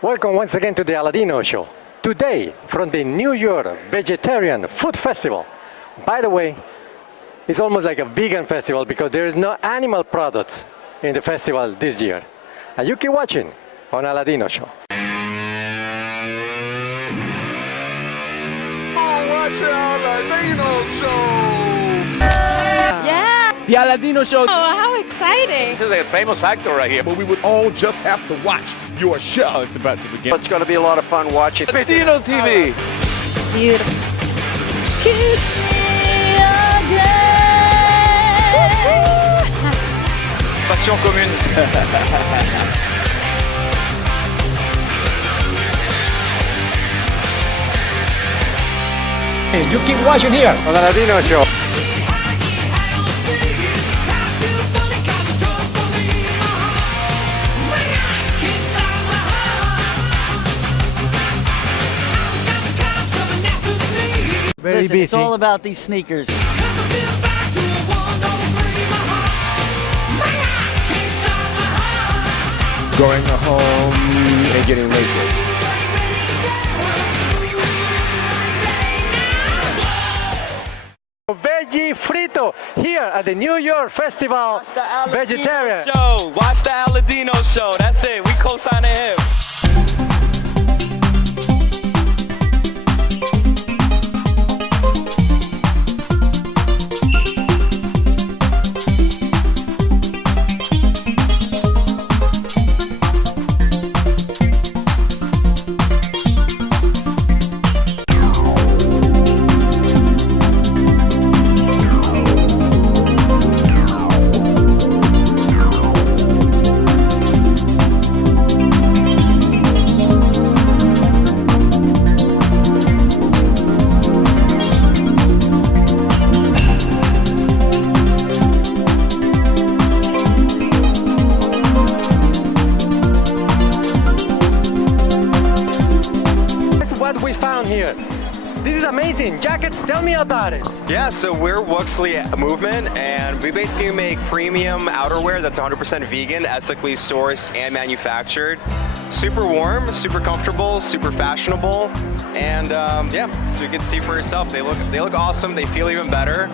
Welcome once again to the ALADINO show. Today, from the New York Vegetarian Food Festival. By the way, it's almost like a vegan festival because there is no animal products in the festival this year. And you keep watching on ALADINO show. Watch the ALADINO show! Yeah! The ALADINO show! Oh, how exciting! This is a famous actor right here. But we would all just have to watch your show. Oh, it's about to begin. It's going to be a lot of fun watching. ALADINO TV! Beautiful. Kiss me again! Passion commune. You keep watching here on ALADINO show. Very Listen, busy. it's all about these sneakers. Going home and getting naked. Veggie frito here at the New York Festival Vegetarian. Show. Watch the ALADINO show. That's it. We co-signing him. What we found here. This is amazing. Jackets, tell me about it. Yeah, so we're Wuxley Movement, and we basically make premium outerwear that's 100% vegan, ethically sourced and manufactured. Super warm, super comfortable, super fashionable, and yeah, you can see for yourself. They look awesome. They feel even better.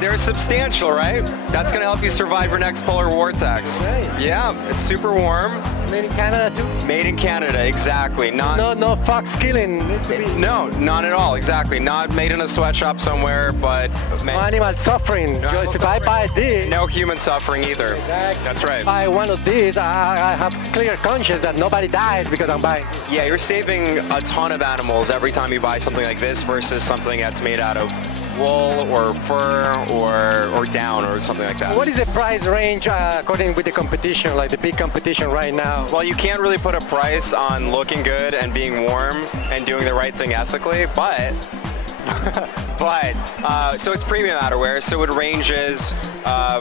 They're substantial, right? That's gonna help you survive your next polar vortex. Right. Yeah, it's super warm. Made in Canada too. Made in Canada, exactly. No fox killing. Need to be. No, not at all, exactly. Not made in a sweatshop somewhere, but No animal suffering. No animal Just if I buy this, no human suffering either. Exactly. That's right. buy one of these, I have clear conscience that nobody dies because I'm buying. Yeah, you're saving a ton of animals every time you buy something like this versus something that's made out of wool or fur or down or something like that. What is the price range according with the competition, like the big competition right now? Well, you can't really put a price on looking good and being warm and doing the right thing ethically, but so it's premium outerwear, so it ranges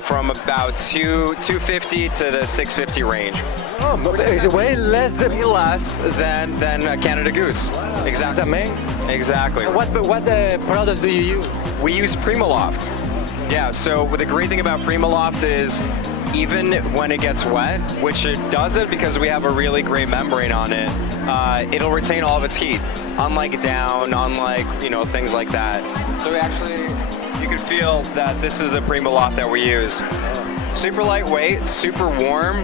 from about $250 to the $650 range. Oh, but it's way less than. Way less than Canada Goose. Exactly. That's amazing. Exactly. What products do you use? We use Primaloft. Yeah, so the great thing about Primaloft is even when it gets wet, which it doesn't because we have a really great membrane on it, it'll retain all of its heat. Unlike down, unlike, things like that. So you can feel that this is the Primaloft that we use. Super lightweight, super warm,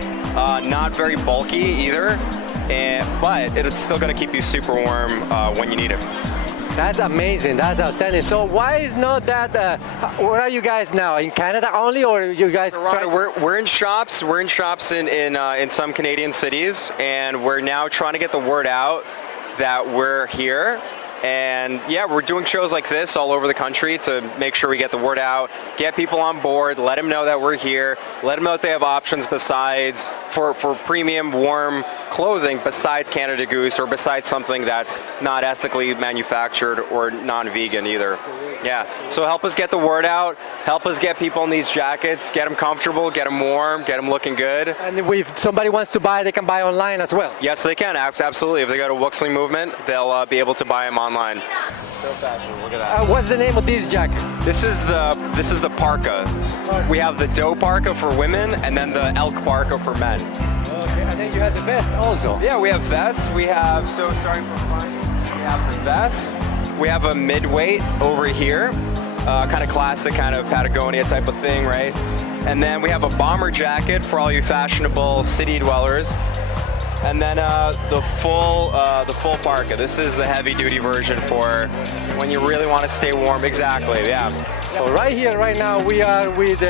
not very bulky either, but it's still gonna keep you super warm when you need it. That's amazing. That's outstanding. So why is not that? Where are you guys now? In Canada only, or you guys? We're in shops. We're in shops in some Canadian cities, and we're now trying to get the word out that we're here. And yeah, we're doing shows like this all over the country to make sure we get the word out, get people on board, let them know that we're here, let them know that they have options besides for premium warm clothing besides Canada Goose or besides something that's not ethically manufactured or non-vegan either. Yeah, so help us get the word out, help us get people in these jackets, get them comfortable, get them warm, get them looking good. And if somebody wants to buy, they can buy online as well. Yes, they can, absolutely. If they go to Wuxley Movement, they'll be able to buy them online. So fashionable, look at that. What's the name of this jacket? This is the parka. We have the doe parka for women and then the elk parka for men. Okay, and then you have the vest also. Yeah, we have vests. We have, so starting from front, we have the vest. We have a mid-weight over here, kind of classic, kind of Patagonia type of thing, right? And then we have a bomber jacket for all you fashionable city dwellers. And then the full parka. This is the heavy-duty version for when you really want to stay warm. Exactly, yeah. So right here, right now, we are with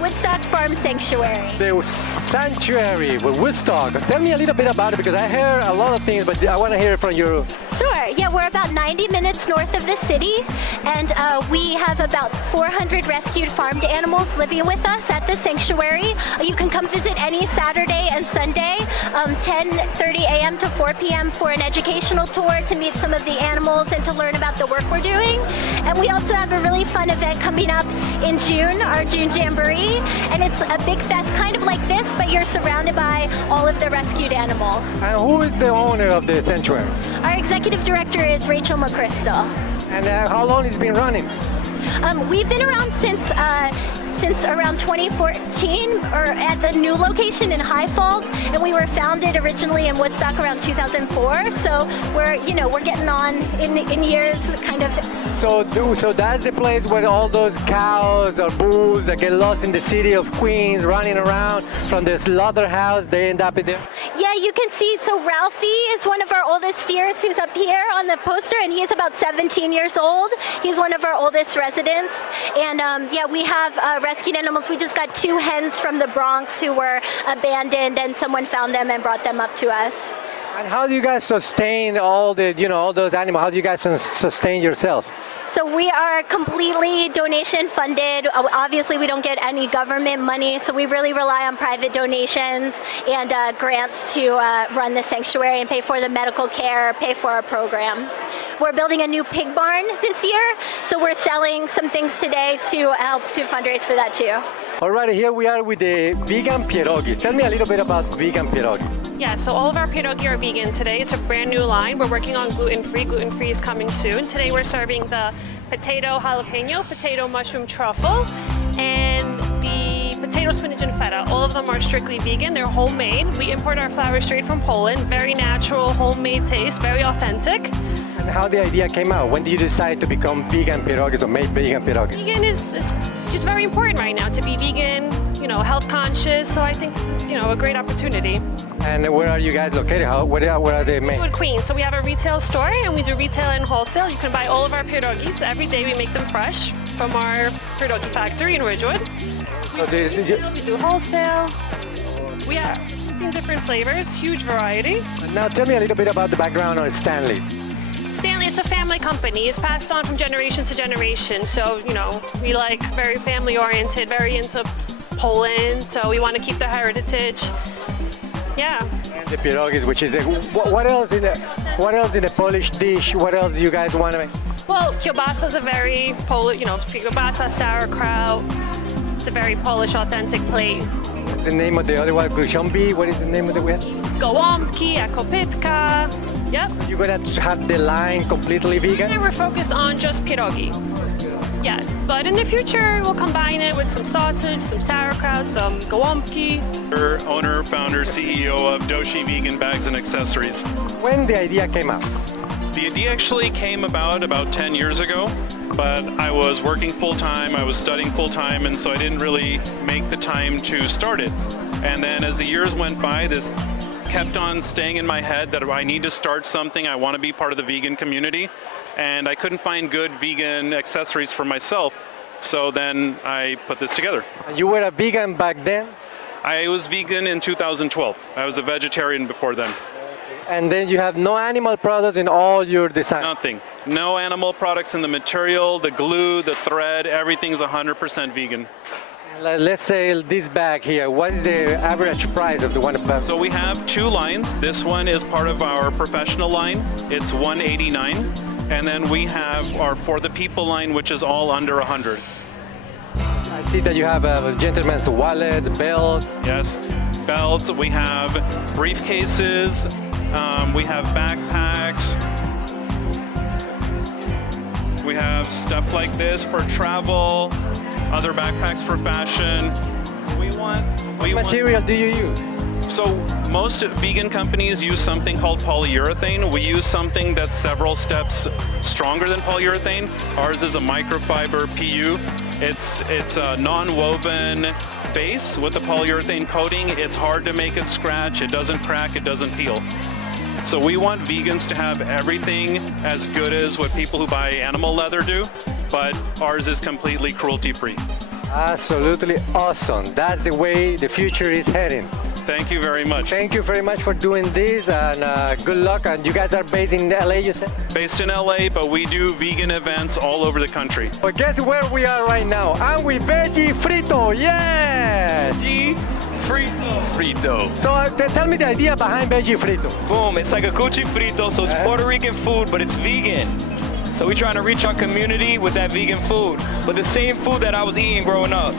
Woodstock Farm Sanctuary. the sanctuary with Woodstock. Tell me a little bit about it because I hear a lot of things, but I want to hear it from you. Sure, yeah, we're about 90 minutes north of the city, and we have about 400 rescued farmed animals living with us at the sanctuary. You can come visit any Saturday and Sunday, 10:30 a.m. to 4 p.m. for an educational tour to meet some of the animals and to learn about the work we're doing. And we also have a really fun event coming up in June, our June Jamboree, and it's a big fest kind of like this, but you're surrounded by all of the rescued animals. And who is the owner of the sanctuary? Our executive director is Rachel McChrystal. And how long it's been running? We've been around since around 2014, or at the new location in High Falls, and we were founded originally in Woodstock around 2004. So we're getting on in years, kind of. So that's the place where all those cows or bulls that get lost in the city of Queens running around from the slaughterhouse, they end up in there? Yeah, you can see, so Ralphie is one of our oldest steers who's up here on the poster, and he's about 17 years old. He's one of our oldest residents. And yeah, we have rescued animals. We just got 2 hens from the Bronx who were abandoned, and someone found them and brought them up to us. And how do you guys sustain all those animals? How do you guys sustain yourself? So we are completely donation funded. Obviously, we don't get any government money, so we really rely on private donations and grants to run the sanctuary and pay for the medical care, pay for our programs. We're building a new pig barn this year, so we're selling some things today to help to fundraise for that too. All right, here we are with the vegan pierogies. Tell me a little bit about vegan pierogi. Yeah, so all of our pierogi are vegan today. It's a brand new line. We're working on gluten-free. Gluten-free is coming soon. Today we're serving the potato jalapeno, potato mushroom truffle, and the potato spinach and feta. All of them are strictly vegan. They're homemade. We import our flour straight from Poland. Very natural, homemade taste, very authentic. And how the idea came out? When did you decide to become vegan pierogies or make vegan pierogies? Vegan is very important right now to be vegan, health conscious. So I think this is, a great opportunity. And where are you guys located? Where are they made? Queens. So we have a retail store and we do retail and wholesale. You can buy all of our pierogis. Every day we make them fresh from our pierogi factory in Ridgewood. So We do wholesale. We have 15 different flavors, huge variety. now tell me a little bit about the background on Stanley. Stanley, it's a family company. It's passed on from generation to generation. So, we like very family oriented, very into Poland. So we want to keep the heritage. Yeah. And the pierogies, which is what else in the Polish dish? What else do you guys want to make? Well, kielbasa is a very Polish, kielbasa, sauerkraut. It's a very Polish, authentic plate. The name of the other one, gruszombi. What is the name of the one? Gołąbki, akopytka. Yep. You're gonna have the line completely vegan? Today we're focused on just pierogi. Yes, but in the future we'll combine it with some sausage, some sauerkraut, some gołąbki. Owner, founder, CEO of Doshi Vegan Bags and Accessories. When the idea came out? The idea actually came about 10 years ago, but I was working full-time, I was studying full-time, and so I didn't really make the time to start it. And then as the years went by, this kept on staying in my head that I need to start something, I want to be part of the vegan community, and I couldn't find good vegan accessories for myself, so then I put this together. You were a vegan back then? I was vegan in 2012. I was a vegetarian before then. And then you have no animal products in all your design? Nothing. No animal products in the material, the glue, the thread, everything's 100% vegan. Let's say this bag here, what is the average price of the one bag? So we have 2 lines. This one is part of our professional line. It's $189. And then we have our For the People line, which is all under 100. I see that you have a gentleman's wallet, belt. Yes, belts. We have briefcases. We have backpacks. We have stuff like this for travel, other backpacks for fashion. What material do you use? So most vegan companies use something called polyurethane. We use something that's several steps stronger than polyurethane. Ours is a microfiber PU. It's a non-woven base with a polyurethane coating. It's hard to make it scratch. It doesn't crack. It doesn't peel. So we want vegans to have everything as good as what people who buy animal leather do, but ours is completely cruelty-free. Absolutely awesome. That's the way the future is heading. Thank you very much. Thank you very much for doing this, and good luck. And you guys are based in LA, you said? Based in LA, but we do vegan events all over the country. But guess where we are right now? I'm with Veggie Frito, yes! Frito. So tell me the idea behind Veggie Frito. Boom, it's like a cuchi frito, so it's Puerto Rican food, but it's vegan. So we're trying to reach our community with that vegan food, but the same food that I was eating growing up.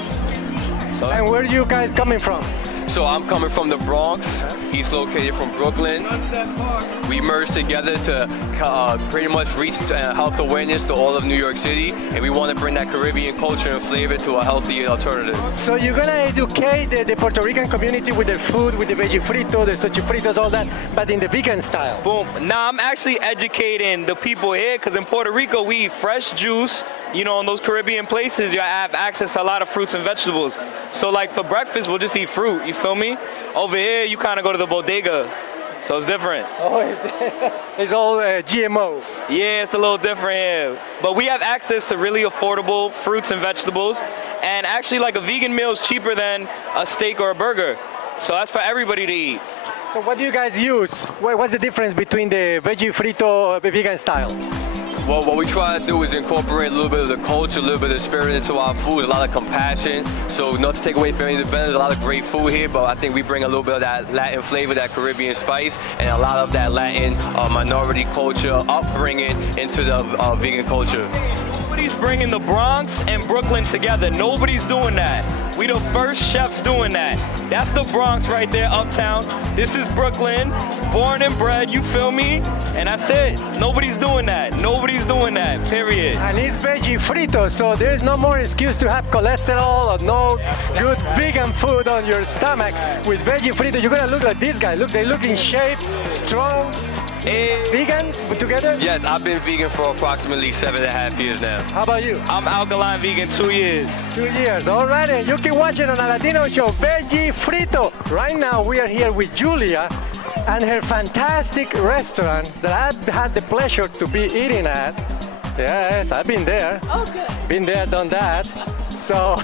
So, And where are you guys coming from? So I'm coming from the Bronx. He's located from Brooklyn. We merged together to pretty much reach health awareness to all of New York City, and we want to bring that Caribbean culture and flavor to a healthy alternative. So you're gonna educate the Puerto Rican community with their food, with the veggie frito, the sushi fritos, all that, but in the vegan style. boom. Now I'm actually educating the people here, because in Puerto Rico we eat fresh juice. You know, in those Caribbean places, you have access to a lot of fruits and vegetables. So like for breakfast, we'll just eat fruit, you feel me? Over here, you kind of go to the bodega, so it's different. Oh, it's all GMO. Yeah, it's a little different here. But we have access to really affordable fruits and vegetables. And actually, like a vegan meal is cheaper than a steak or a burger. So that's for everybody to eat. So what do you guys use? What's the difference between the veggie frito vegan style? Well, what we try to do is incorporate a little bit of the culture, a little bit of the spirit into our food, a lot of compassion. So not to take away from any of the benefits, a lot of great food here, but I think we bring a little bit of that Latin flavor, that Caribbean spice, and a lot of that Latin minority culture upbringing into the vegan culture. Nobody's bringing the Bronx and Brooklyn together. Nobody's doing that. We the first chefs doing that. That's the Bronx right there, uptown. This is Brooklyn, born and bred, you feel me? And that's it. Nobody's doing that. Nobody's doing that, period. And it's veggie frito, so there's no more excuse to have cholesterol or no good vegan food on your stomach. With veggie frito, you're gonna look like this guy. Look, they look in shape, strong. Vegan together? Yes, I've been vegan for approximately 7.5 years now. How about you? I'm alkaline vegan 2 years. 2 years. All right, and you can watch it on ALADINO show, Veggie Frito. Right now, we are here with Julia and her fantastic restaurant that I've had the pleasure to be eating at. Yes, I've been there. Oh, good. Been there, done that. So,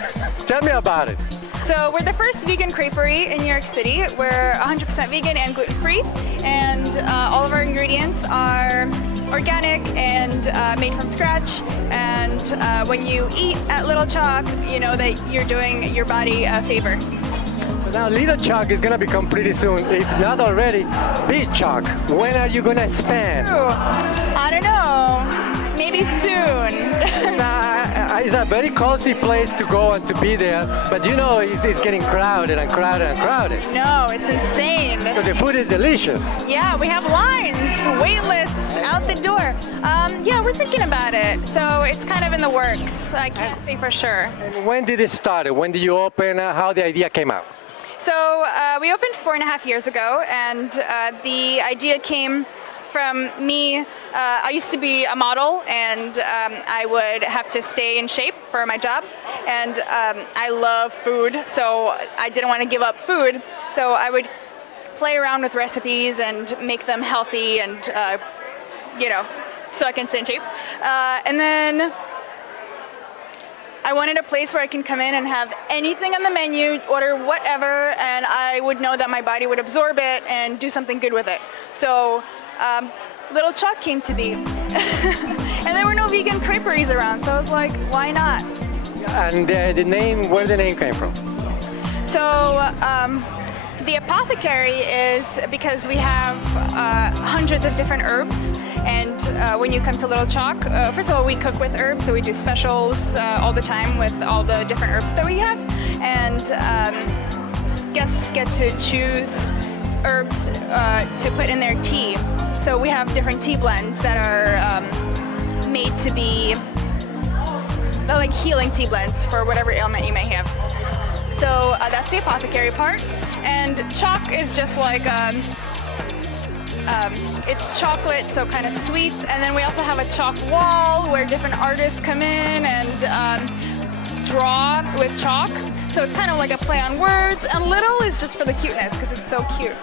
tell me about it. So we're the first vegan creperie in New York City. We're 100% vegan and gluten-free, and all of our ingredients are organic and made from scratch. And when you eat at Little Chalk, you know that you're doing your body a favor. Now, Little Chalk is gonna become pretty soon, if not already, Big Chalk. When are you gonna expand? I don't know, maybe soon. It's a very cozy place to go and to be there, but you know it's getting crowded and crowded and crowded. No, it's insane. So the food is delicious. Yeah, we have lines, wait lists out the door. Yeah, we're thinking about it, so it's kind of in the works. I can't say for sure. And when did it start? When did you open? How the idea came out? So we opened 4.5 years ago, and the idea came from me. I used to be a model, and I would have to stay in shape for my job, and I love food, so I didn't want to give up food, so I would play around with recipes and make them healthy and you know, so I can stay in shape. And then I wanted a place where I can come in and have anything on the menu, order whatever, and I would know that my body would absorb it and do something good with it. So Little Chalk came to be. And there were no vegan creperies around, so I was like, why not? And the name, where the name came from? So the apothecary is because we have hundreds of different herbs, and when you come to Little Chalk, first of all, we cook with herbs, so we do specials all the time with all the different herbs that we have, and guests get to choose herbs to put in their tea. So we have different tea blends that are made to be like healing tea blends for whatever ailment you may have. So that's the apothecary part. And chalk is just like it's chocolate, so kind of sweets. And then we also have a chalk wall where different artists come in and draw with chalk. So it's kind of like a play on words. And little is just for the cuteness because it's so cute.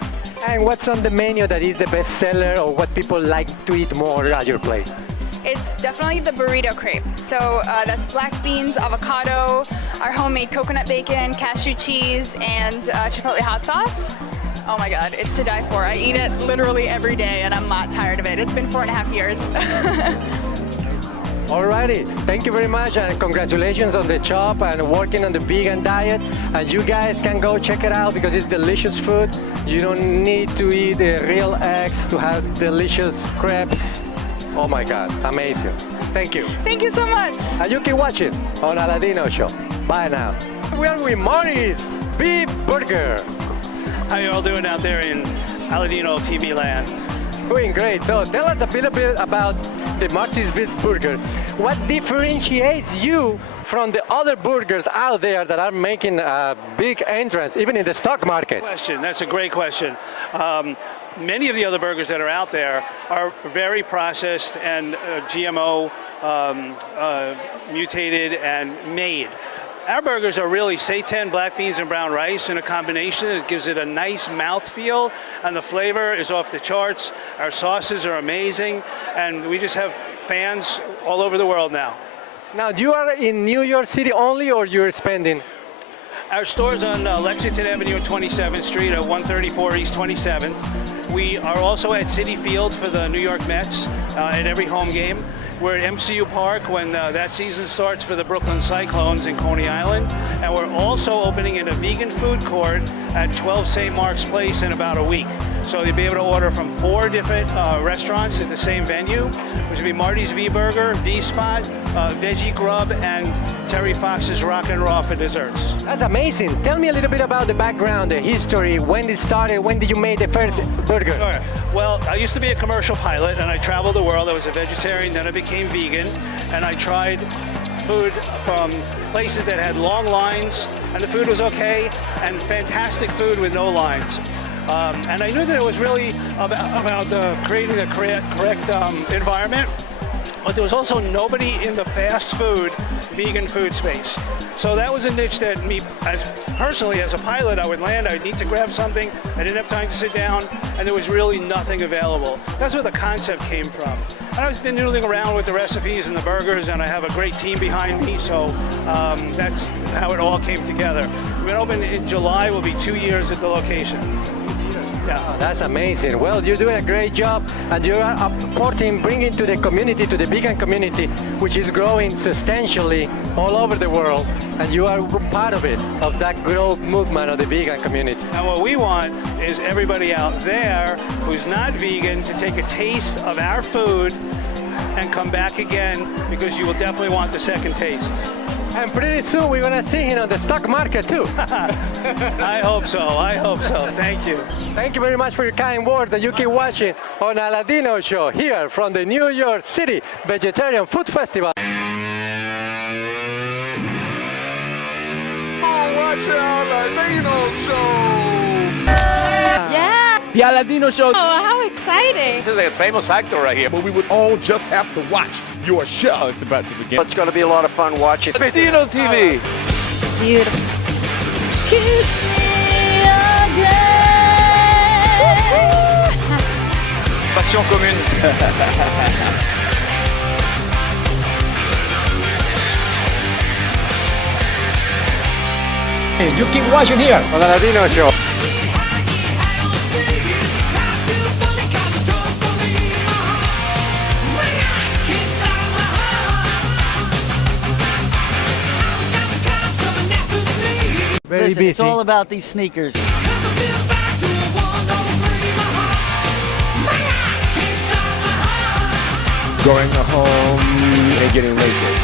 And what's on the menu that is the best seller or what people like to eat more at your place? It's definitely the burrito crepe. So that's black beans, avocado, our homemade coconut bacon, cashew cheese, and chipotle hot sauce. Oh my God, it's to die for. I eat it literally every day and I'm not tired of it. It's been 4.5 years. Alrighty, thank you very much and congratulations on the chop and working on the vegan diet. And you guys can go check it out because it's delicious food. You don't need to eat real eggs to have delicious crepes. Oh my God, amazing. Thank you. Thank you so much. And you keep watching on ALADINO Show. Bye now. We are with Marty's Beef Burger. How you all doing out there in ALADINO TV land? Doing great. So tell us a little bit about the Marty's Beef Burger. What differentiates you from the other burgers out there that are making a big entrance, even in the stock market? That's a great question. Many of the other burgers that are out there are very processed and GMO mutated and made. Our burgers are really seitan, black beans, and brown rice in a combination that gives it a nice mouthfeel, and the flavor is off the charts. Our sauces are amazing, and we just have fans all over the world now. Now, you are in New York City only, or you're spending? Our store's on Lexington Avenue and 27th Street at 134 East 27th. We are also at Citi Field for the New York Mets at every home game. We're at MCU Park when that season starts for the Brooklyn Cyclones in Coney Island. And we're also opening in a vegan food court at 12 St. Mark's Place in about a week. So you'll be able to order from 4 different restaurants at the same venue, which will be Marty's V-Burger, V-Spot, Veggie Grub, and Terry Fox's Rock and Raw for desserts. That's amazing. Tell me a little bit about the background, the history, when it started, when did you make the first burger? Sure. Well, I used to be a commercial pilot and I traveled the world. I was a vegetarian, then I became vegan, and I tried food from places that had long lines, and the food was okay, and fantastic food with no lines. And I knew that it was really about creating the correct environment, but there was also nobody in the fast food, vegan food space. So that was a niche that me, personally as a pilot, I would land, I'd need to grab something, I didn't have time to sit down, and there was really nothing available. That's where the concept came from. And I've been noodling around with the recipes and the burgers, and I have a great team behind me, so that's how it all came together. We've been open in July, will be 2 years at the location. Yeah. Oh, that's amazing. Well, you're doing a great job, and you are supporting, bringing to the community, to the vegan community, which is growing substantially all over the world, and you are part of it, of that growth movement of the vegan community. And what we want is everybody out there who's not vegan to take a taste of our food and come back again, because you will definitely want the second taste. And pretty soon we're gonna see him on the stock market too. I hope so, I hope so. Thank you. Thank you very much for your kind words, and you keep watching on ALADINO Show here from the New York City Vegetarian Food Festival. Watch the ALADINO Show. Yeah! The ALADINO Show. Oh, how exciting! This is a famous actor right here. But we would all just have to watch your show. It's about to begin. It's going to be a lot of fun watching. ALADINO TV. Beautiful. Kiss me again. Passion commune. You keep watching here on ALADINO Show. Very Listen, busy. it's all about these sneakers. Going home and getting naked.